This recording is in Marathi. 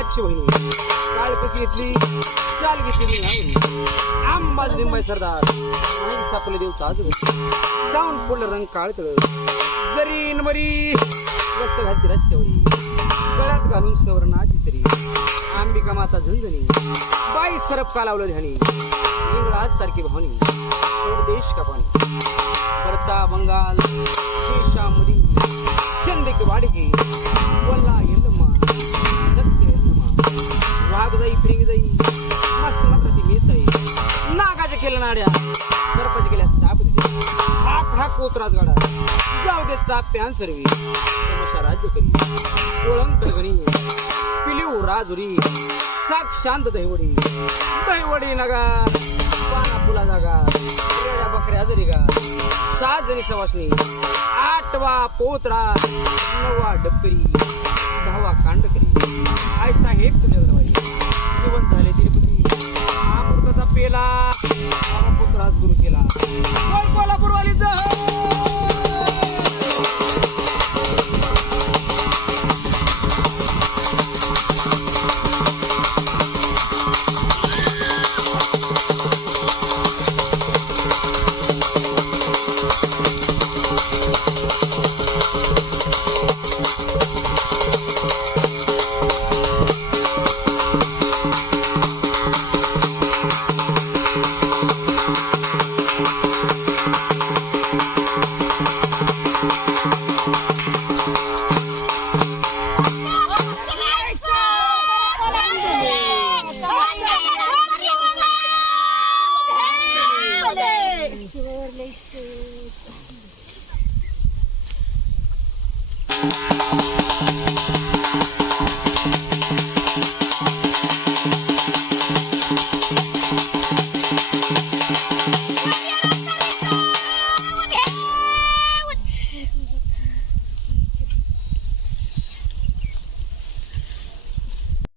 पक्ष बहिणी. काळ कशी घेतली? चाल घेतली नावरी आंबाज निंबाय सरदार. नाही सापले देव ताज जाऊन पडलं रंग काळ तळ. जरी नमरी रस्त घालती रस्त्यावरी. गळ्यात घालून सवर्णाची सरी. अंबिका माता झुंजणी बाई सरप का लावलं ध्यानी? इंग्रज सारखी भावनी. देश का पाणी? बंगाल. नाड्या सरपंच गेल्या साप हाक हाक कोत्रात गाडा. जाऊ दे चाप्यान सर्वी. तमाशा राज्य करी. ओळंग तळगणी पिलिव राजुरी. साक शांत दहिवडी. दहिवडी नगा. पाना फुला जागा. रेड्या बकऱ्या जरी गा. सात जणी सवासणी. आठवा पोत्रा. नवा डबकरी. Música